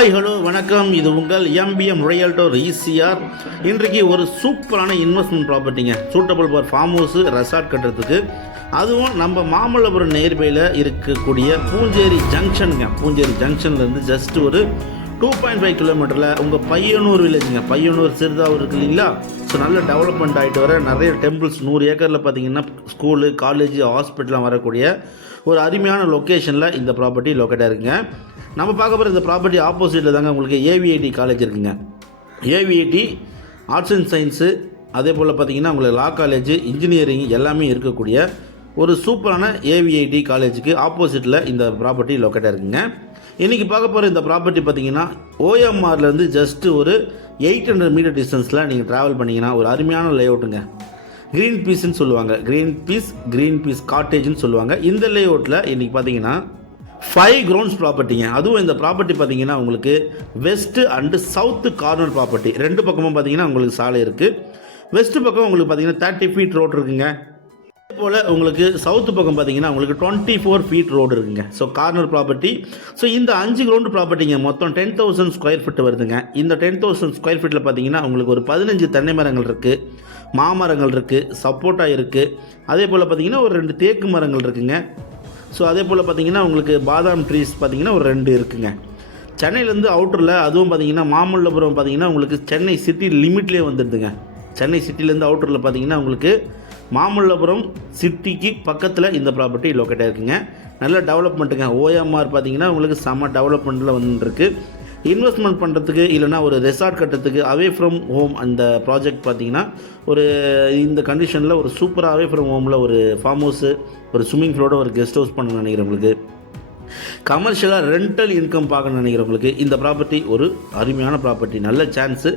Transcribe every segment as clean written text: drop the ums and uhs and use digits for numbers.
Hi hello வணக்கம். இது உங்கள் எம்பிஎம் ரியல்டர் ஈசிஆர். இன்றைக்கு ஒரு சூப்பரான இன்வெஸ்ட்மெண்ட் ப்ராப்பர்ட்டிங்க, suitable for farm house resort கட்டுறதுக்கு. அதுவும் நம்ம மாமல்லபுரம் நேர்பையில் இருக்கக்கூடிய பூஞ்சேரி ஜங்ஷனுங்க. பூஞ்சேரி ஜங்ஷன்லேருந்து ஜஸ்ட் ஒரு 2.5 கிலோமீட்டரில் உங்கள் பையனூர் வில்லேஜுங்க. பையனூர் சிறுதாவூர் இருக்குது இல்லைங்களா? ஸோ நல்ல டெவலப்மெண்ட் ஆகிட்டு வர நிறைய டெம்பிள்ஸ் 100 ஏக்கரில் பார்த்தீங்கன்னா ஸ்கூலு, காலேஜ், ஹாஸ்பிட்டலாம் வரக்கூடிய ஒரு அருமையான லொக்கேஷனில் இந்த ப்ராப்பர்ட்டி லொக்கேட்டாக இருக்குங்க. நம்ம பார்க்க போகிற இந்த ப்ராப்பர்ட்டி ஆப்போசிட்டில் தாங்க உங்களுக்கு ஏவிஐடி காலேஜ் இருக்குங்க. ஏவிஐடி ஆர்ட்ஸ் அண்ட் சயின்ஸு, அதே போல் பார்த்திங்கன்னா உங்களுக்கு லா காலேஜ், இன்ஜினியரிங் எல்லாமே இருக்கக்கூடிய ஒரு சூப்பரான ஏவிஐடி காலேஜுக்கு ஆப்போசிட்டில் இந்த ப்ராப்பர்ட்டி லொக்கேட்டாக இருக்குங்க. இன்றைக்கி பார்க்க போகிற இந்த ப்ராப்பர்ட்டி பார்த்திங்கன்னா ஓஎம்ஆர்லேருந்து ஜஸ்ட்டு ஒரு 800 மீட்டர் டிஸ்டன்ஸில் நீங்கள் ட்ராவல் பண்ணிங்கன்னா ஒரு அருமையான லேஅவுட்டுங்க. க்ரீன் பீஸ்ன்னு சொல்லுவாங்க, க்ரீன் பீஸ் காட்டேஜ்னு சொல்லுவாங்க. இந்த லேஅவுட்டில் இன்றைக்கி பார்த்தீங்கன்னா 5 கிரவுண்ட்ஸ் ப்ராப்பர்ட்டிங்க. அதுவும் இந்த ப்ராப்பர்ட்டி பார்த்தீங்கன்னா உங்களுக்கு west and south corner property. ரெண்டு பக்கமும் பார்த்தீங்கன்னா உங்களுக்கு சாலை இருக்குது. வெஸ்ட்டு பக்கம் உங்களுக்கு பார்த்தீங்கன்னா 30 ஃபீட் ரோடு இருக்குங்க. அதே போல் உங்களுக்கு சவுத்து பக்கம் பார்த்தீங்கன்னா உங்களுக்கு 24 ஃபீட் ரோடு இருக்குங்க. So corner property. ஸோ இந்த 5 கிரவுண்டு ப்ராப்பர்ட்டிங்க மொத்தம் 10,000 ஸ்கொயர் ஃபீட் வருதுங்க. இந்த 10,000 ஸ்கொயர் ஃபீட்டில் பார்த்தீங்கன்னா உங்களுக்கு ஒரு 15 தென்னை மரங்கள் இருக்குது, மாமரங்கள் இருக்குது, சப்போட்டா இருக்குது. அதே போல் பார்த்தீங்கன்னா ஒரு 2 தேக்கு மரங்கள் இருக்குங்க. ஸோ அதே போல் பார்த்தீங்கன்னா உங்களுக்கு பாதாம் ட்ரீஸ் பார்த்தீங்கன்னா ஒரு 2 இருக்குங்க. சென்னையிலேருந்து அவுட்டரில், அதுவும் பார்த்தீங்கன்னா மாமல்லபுரம் பார்த்தீங்கன்னா உங்களுக்கு சென்னை சிட்டி லிமிட்லேயே வந்துடுதுங்க. சென்னை சிட்டிலேருந்து அவுட்டரில் பார்த்தீங்கன்னா உங்களுக்கு மாமல்லபுரம் சிட்டிக்கு பக்கத்தில் இந்த ப்ராப்பர்ட்டி லொக்கேட்டாக இருக்குங்க. நல்ல டெவலப்மெண்ட்டுங்க. ஓஎம்ஆர் பார்த்தீங்கன்னா உங்களுக்கு செம்ம டெவலப்மெண்ட்டில் வந்துருக்கு. இன்வெஸ்ட்மெண்ட் பண்ணுறதுக்கு இல்லைனா ஒரு ரெசார்ட் கட்டுறதுக்கு அவே ஃப்ரம் ஹோம் அந்த ப்ராஜெக்ட் பார்த்தீங்கன்னா ஒரு இந்த கண்டிஷனில் ஒரு சூப்பராக அவே ஃப்ரம் ஹோமில் ஒரு ஃபார்ம் ஹவுஸு, ஒரு ஸ்விம்மிங் பூலோட ஒரு கெஸ்ட் ஹவுஸ் பண்ணணும்னு நினைக்கிறவங்களுக்கு, கமர்ஷியலாக ரெண்டல் இன்கம் பார்க்கணும்னு நினைக்கிறவங்களுக்கு இந்த ப்ராப்பர்ட்டி ஒரு அருமையான ப்ராப்பர்ட்டி. நல்ல சான்ஸு.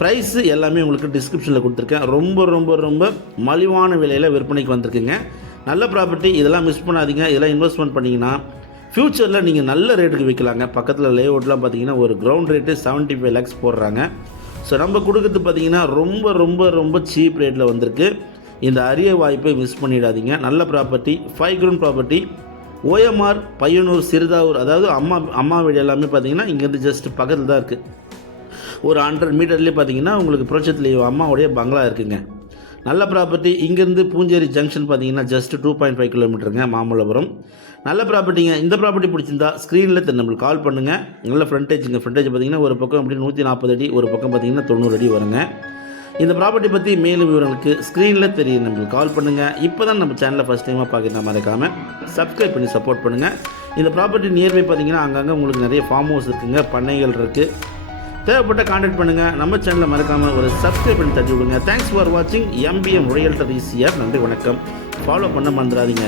ப்ரைஸு எல்லாமே உங்களுக்கு டிஸ்கிரிப்ஷனில் கொடுத்துருக்கேன். ரொம்ப ரொம்ப ரொம்ப மலிவான விலையில் விற்பனைக்கு வந்திருக்குங்க. நல்ல ப்ராப்பர்ட்டி. இதெல்லாம் மிஸ் பண்ணாதீங்க. இதெல்லாம் இன்வெஸ்ட்மெண்ட் பண்ணிங்கன்னா ஃப்யூச்சரில் நீங்கள் நல்ல ரேட்டுக்கு விற்கலாங்க. பக்கத்தில் லேஅவுட்லாம் பார்த்தீங்கன்னா ஒரு கிரவுண்ட் ரேட்டு 75 lakhs போடுறாங்க. ஸோ நம்ம கொடுக்குறது பார்த்தீங்கன்னா ரொம்ப ரொம்ப ரொம்ப சீப் ரேட்டில் வந்திருக்கு. இந்த அரிய வாய்ப்பை மிஸ் பண்ணிடாதீங்க. நல்ல property, 5 ground property, OMR, Payyanur, Siruthavur, அதாவது அம்மா வீடு எல்லாமே பார்த்தீங்கன்னா இங்கேருந்து ஜஸ்ட் பக்கத்தில் தான் இருக்குது. ஒரு 100 மீட்டர்லேயே பார்த்தீங்கன்னா உங்களுக்கு புரட்சத்தில் அம்மாவுடைய பங்களா இருக்குங்க. நல்ல ப்ராப்பர்ட்டி. இங்கேருந்து பூஞ்சேரி ஜங்ஷன் பார்த்தீங்கன்னா ஜஸ்ட் 2.5 கிலோமீட்டருங்க மாமல்லபுரம். நல்ல ப்ராப்பர்ட்டிங்க. இந்த ப்ராப்பர்ட்டி பிடிச்சிருந்தா ஸ்க்ரீனில் நம்மளுக்கு கால் பண்ணுங்கள். நல்ல ஃப்ரண்டேஜுங்க. ஃப்ரண்டேஜ் பார்த்தீங்கன்னா ஒரு பக்கம் அப்படி 140 அடி, ஒரு பக்கம் பார்த்தீங்கன்னா 90 அடி வருங்க. இந்த ப்ராப்பர்ட்டி பற்றி மேலும் விவரங்களுக்கு ஸ்க்ரீனில் தெரியும், நம்மளுக்கு கால் பண்ணுங்கள். இப்போ தான் நம்ம சேனலில் ஃபஸ்ட் டைமாக பார்க்குறதா மறக்காமல் சப்ஸ்கிரைப் பண்ணி சப்போர்ட் பண்ணுங்கள். இந்த ப்ராப்பர்ட்டி நியர்பை பார்த்தீங்கன்னா அங்கங்கே உங்களுக்கு நிறைய ஃபார்ம் ஹவுஸ் இருக்குங்க, பண்ணைகள் இருக்குது. தேவைப்பட்ட கான்டாக்ட் பண்ணுங்கள். நம்ம சேனலை மறக்காமல் ஒரு சப்ஸ்கிரைப் பண்ணி தட்டி விடுங்க. தேங்க்ஸ் ஃபார் வாட்சிங் எம்பிஎம் ரியல்டர் ஈசிஆர். நன்றி, வணக்கம். ஃபாலோ பண்ண மறந்துடாதீங்க.